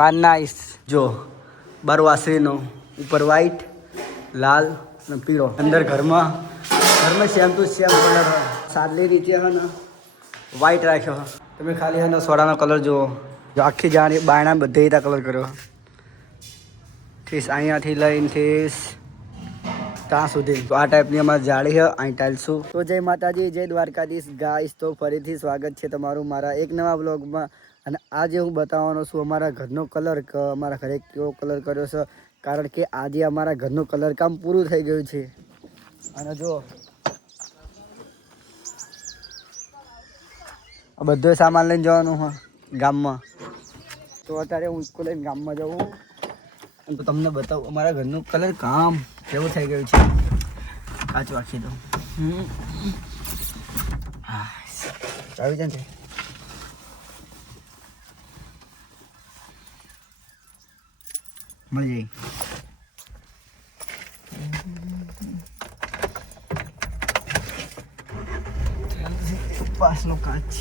બાર nice જો બારવાસરીનો ઉપર white લાલ અને પીળો અંદર ઘરમાં સેમ ટુ સેમ કલર હોય સાદલી રીતે હે ને વ્હાઈટ રાખ્યો હોય તમે ખાલી હે ને સોડાનો કલર જુઓ જો આખી જાણી બાયણા બધે રીતે કલર કર્યો ઠીસ અહીંયાથી લઈને ઠીસ ત્યાં સુધી તો આ ટાઈપની અમારી જાળી છે અહીં ટાઇલ્સું તો જય માતાજી જય દ્વારકાધીશ ગાઈસ તો ફરીથી સ્વાગત છે તમારું મારા એક નવા બ્લોગમાં અને આજે હું બતાવવાનો છું અમારા ઘરનો કલર અમારા ઘરે કેવો કલર કર્યો છે કારણ કે આજે અમારા ઘરનું કલર કામ પૂરું થઈ ગયું છે અને જો બધો સામાન લઈને જવાનું હોય ગામમાં તો અત્યારે હું સ્કૂલ લઈને ગામમાં જાઉં તો તમને બતાવું અમારા ઘરનું કલર કામ કેવું થઈ ગયું છે કાચું આખી દઉં આવી જાય ને મળી જાય પાસનો કાચ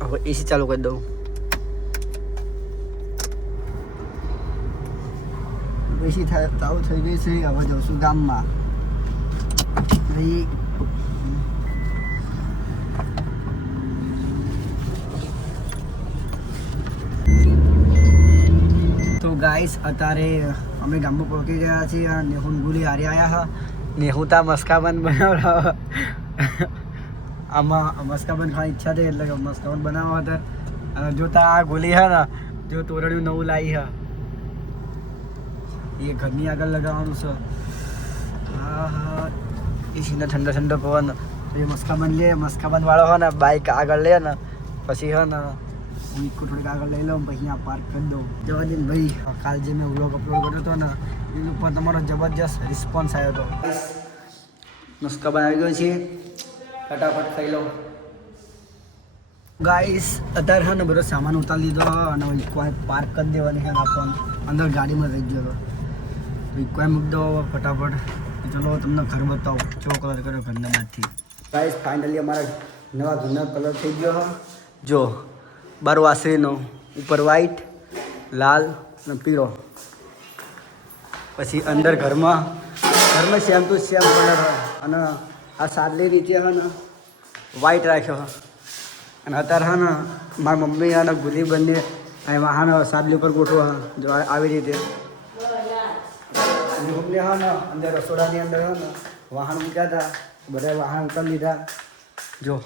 હવે એસી ચાલુ કરી દઉં એસી ચાલુ થઈ ગઈ છે હવે જાઉં છું ગામમાં તો ગાઈસ અત્યારે અમે ગામમાં પહોંચી ગયા છીએ નેહુન ગુલી હારી આવ્યા હા નેહુતા મસ્કાબન બનાવડાવ આમાં મસ્કાબન ખાવાની ઈચ્છા થઈ એટલે મસ્કાબન બનાવવા હતા અને જોતા આ ગોલી હે ને જો તોરણ્યું નવું લાવી હે એ ઘરની આગળ લગાવવાનું છે હા હા એસીને ઠંડો ઠંડો પવન તો એ મસ્કાબન લે મસ્કાબન વાળો હોય ને બાઇક આગળ લે ને પછી હે ને હું ઇકો થોડીક આગળ લઈ લઉં પછી આ પાર્ક કરી દઉં જવા દે ભાઈ કાલ જે મેં વ્લોગ અપલોડ કર્યો હતો ને એની ઉપર તમારો જબરજસ્ત રિસ્પોન્સ આવ્યો હતો મસ્કાબન આવી ગયો છે ફટાફટ ખાઈ લો ગાઈસ અત્યારે છે ને બધો સામાન ઉતારી લીધો અને ઇક્વાય પાર્ક કરી દેવાની છે આપણને અંદર ગાડીમાં રહી ગયો તો ઇક્વાય મૂકી દો ફટાફટ ચલો તમને ઘર બતાવો ચો કલર કર્યો ઘરના બહારથી ગાઈસ ફાઇનલી અમારા નવા ઘરના કલર થઈ ગયો જો બારવાસરીનો ઉપર વ્હાઈટ લાલ અને પીળો પછી અંદર ઘરમાં સેમ ટુ સેમ કલર હોય અને આ સાદલી રીતે હે ને વ્હાઈટ રાખ્યો અને અત્યારે હા ને મારી મમ્મી અને ગુલી બંને અહીં વાહન સાદલી ઉપર ગોઠવો જો આવી રીતે મમ્મી હા ને અંદર રસોડાની અંદર હા ને વાહન મૂક્યા હતા બધા વાહન ઉતારી લીધા જો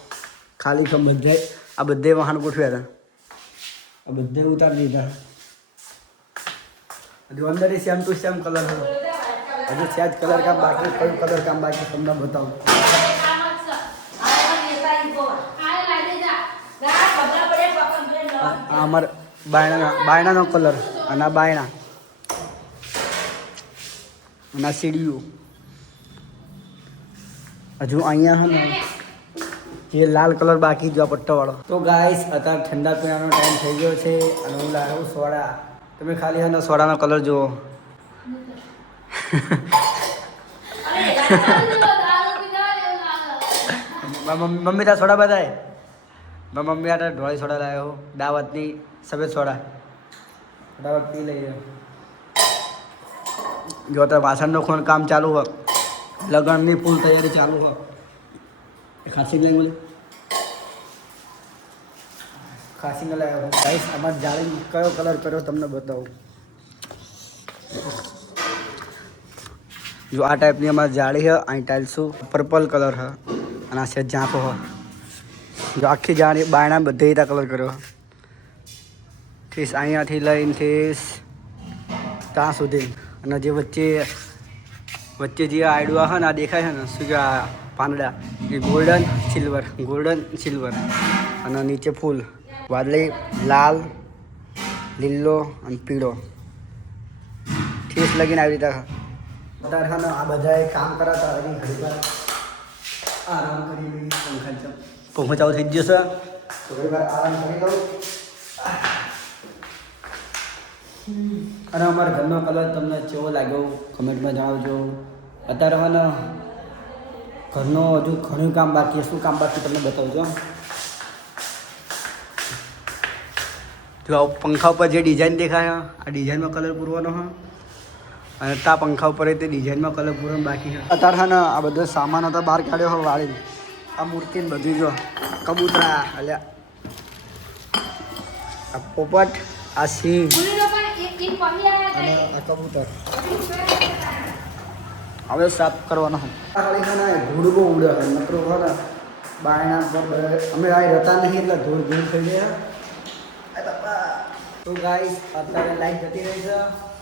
ખાલી તો બધે વાહન ગોઠવ્યા હતા આ બધે ઉતારી લીધા હજુ અંદર સેમ ટુ સેમ કલર હતો હજુ સેજ કલર કામ બાકી કયું કલર કામ બાકી તમને બતાવું અમારે બાયણાનો કલર અને આ બાયણા અને આ સીડીઓ હજુ અહીંયા ને જે લાલ કલર બાકી જો પટ્ટાવાળો તો ગાઈસ અત્યારે ઠંડા પીવાનો ટાઈમ થઈ ગયો છે અને હું લાવું સોડા તમે ખાલી હે સોડાનો કલર જુઓ મમ્મી તાર સોડા બતાય મમ્મી આ ઢોળી સોડા લાવ્યો દાવતની સફેદ સોડા દાવત પી લઈએ જો તો વાસણનો ખોન કામ ચાલુ હોય લગ્નની ફૂલ તૈયારી ચાલુ હોય ખાસી લઈ બોલે ખાસી લાવ્યો ગાઈસ અમારે જાળી કયો કલર કર્યો તમને બતાવું જો આ ટાઈપની અમારી જાળી છે અહીં ટાઇલ્સું પર્પલ કલર છે અને આ છે ઝાંપો હોય જો આખી જાળી બાયણા બધે રીતે કલર કર્યો ઠીસ અહીંયાથી લઈને ઠીસ ત્યાં સુધી અને જે વચ્ચે જે આઈડવા છે ને આ દેખાય છે ને શું કે પાંદડા એ ગોલ્ડન સિલ્વર અને નીચે ફૂલ વાદળી લાલ લીલો અને પીળો ઠીસ લગીને આવી રીતે અત્યારે છે ને આ બધાએ કામ કરાતા એની ઘડી આરામ કરી પંખા ચાલુ થઈ ગયો છે તો ઘણી વાર આરામ કરી લઉં અને અમારા ઘરનો કલર તમને કેવો લાગ્યો કમેન્ટમાં જણાવજો. અત્યારે મને ઘરનો હજુ ઘણું કામ બાકી, શું કામ બાકી તમને બતાવજો. જો આ પંખા ઉપર જે ડિઝાઇન દેખાય આ ડિઝાઇનમાં કલર પૂરવાનો હા, અને તા પંખા ઉપર તે ડિઝાઇનમાં કલર પૂરવાનું બાકી છે. અત્યારે હા ને આ બધો સામાન હતો બહાર કાઢ્યો હોય વાળીને. આ મૂર્તિ ને બધી જો કબૂતરા અલ્યા, આ પોપટ, આ સિંહ અને આ કબૂતર હવે સાફ કરવાનો. ખાલી છે ને ધૂળ બહુ ઉડે છે નકરો હોય ને બાયણા પર અમે આ રહેતા નહીં એટલે ધૂળ ધૂળ થઈ ગયા. તો ગાઈસ અત્યારે લાઈટ જતી રહી છે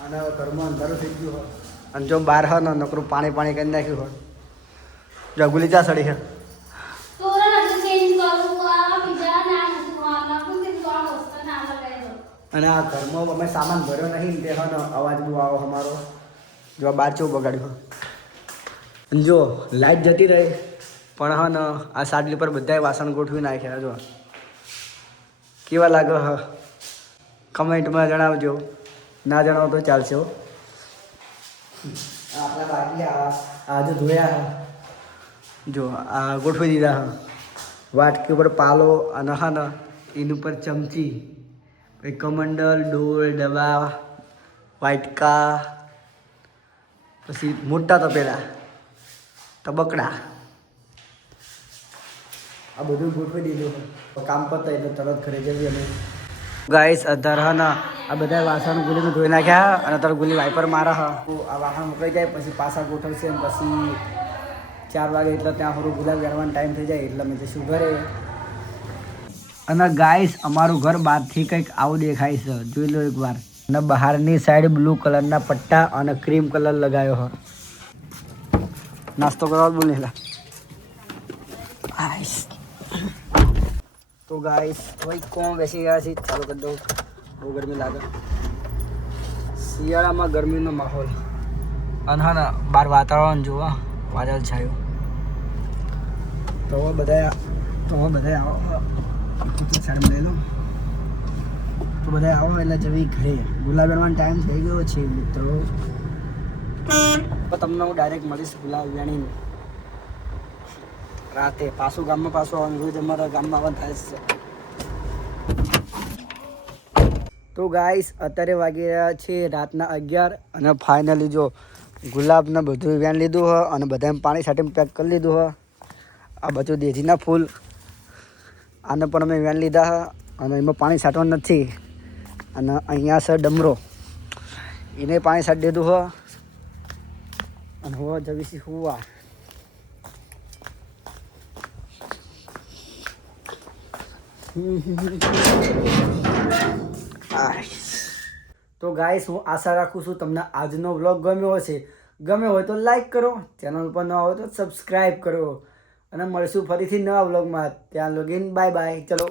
અને ઘરમાં અંધારું થઈ ગયું હોય, અને જો બહાર હોય ને નકરું પાણી પાણી કરી નાખ્યું હોય. જો ગુલી ચા સડી છે. અને આ ઘરમાં અમે સામાન ભર્યો નહીં તે હોય ને અવાજ બહુ આવો અમારો. જો બાર ચેવું બગાડ્યું. જો લાઈટ જતી રહી પણ હા ને આ સાડલી પર બધાએ વાસણ ગોઠવી નાખ્યા. જો કેવા લાગે હ કમેન્ટમાં જણાવજો, ના જણાવો તો ચાલશે. આપણા બાકી આજે ધોયા જો આ ગોઠવી દીધા હા. વાટકી ઉપર પાલો અને હા ને એની ઉપર ચમચી, પછી કમંડલ, ડોલ, ડબ્બા, વાટકા, પછી મોટા તપેલા, તબકડા, આ બધું ગોઠવી દીધું. કામ પતા એટલે તરત ઘરે જઈએ અમે. ગાઈસ અત્યારે હા ને આ બધા વાસણ ગુલીને ધોઈ નાખ્યા અને અત્યારે ગુલી વાઇપર મારે હા. આ વાસણ મુકાઈ જાય પછી પાછા ગોઠવશે અને પછી 4 વાગે એટલે ત્યાં થોડું ગુલાબ ગાળવાનો ટાઈમ થઈ જાય એટલે અમે જઈશું ઘરે. અને ગાઈસ અમારું ઘર બહારથી કંઈક આવું દેખાય છે, જોઈ લો એકવાર. અને બહારની સાઈડ બ્લુ કલરના પટ્ટા અને ક્રીમ કલર લગાવ્યો હોય. નાસ્તો કરવા બોલેલા. તો ગાઈસ ભાઈ કોણ બેસી ગયા છે, ચાલુ કરી દઉં. બહુ ગરમી લાગે, શિયાળામાં ગરમીનો માહોલ. અને હા ને બહાર વાતાવરણ જુઓ, વાદળ છાયું. તો બધા આવો કેટલી સારી લઈ લો. તો બધા આવો એટલે જવી ઘરે. ગુલાબ વેણવાનો ટાઈમ થઈ ગયો છે મિત્રો. તો તમને હું ડાયરેક્ટ મળીશ ગુલાબ વેણીને રાતે. પાછું ગામમાં પાછું આવવાનું, રોજ અમારા ગામમાં આવવાનું થાય છે. તો ગાઈસ અત્યારે વાગી રહ્યા છે રાતના 11 અને ફાઇનલી જો ગુલાબને બધું વેણ લીધું હોય અને બધાને પાણી સાથે પેક કરી લીધું હોય. આ બધું દેજીના ફૂલ આને પણ અમે વેણ લીધા હોય અને એમાં પાણી છાંટવાનું નથી. અને અહીંયા છે ડમરો, એને પાણી છાંટી દીધું હોય. અને હોવા જવીશી હુવા. તો ગાઈસ હું આશા રાખું છું તમને આજનો વ્લોગ ગમ્યો હશે. ગમ્યો હોય તો લાઈક કરો, ચેનલ પર ન હોય તો સબસ્ક્રાઈબ કરો. અને મળશું ફરીથી નવા વ્લોગમાં. ત્યાં લોગીન બાય બાય. ચલો.